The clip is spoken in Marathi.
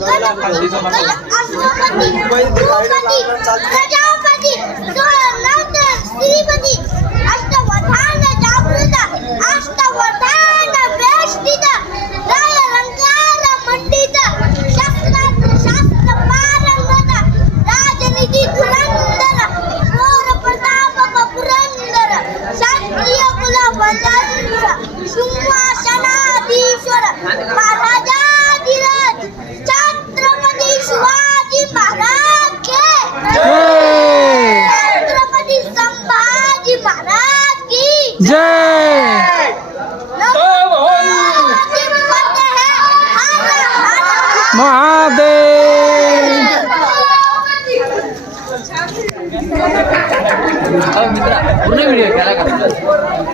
गणपती अश्वपती भूपती प्रजापती नंतर श्रीपती अष्टवधान जागृत अष्टवधान वेष्टित रायलंकार मंडित शास्त्र पारंगत राजनीती धुरंधर क्रूर प्रताप पुरंदर शास्त्रीय कुल वंदन सिंहासनाधीश्वर महाराजाधिराज छत्रपती शिवाजी महाराज के छत्रपती संभाजी महाराज की जय महादेव मित्रा पूर्ण व्हिडिओ केला का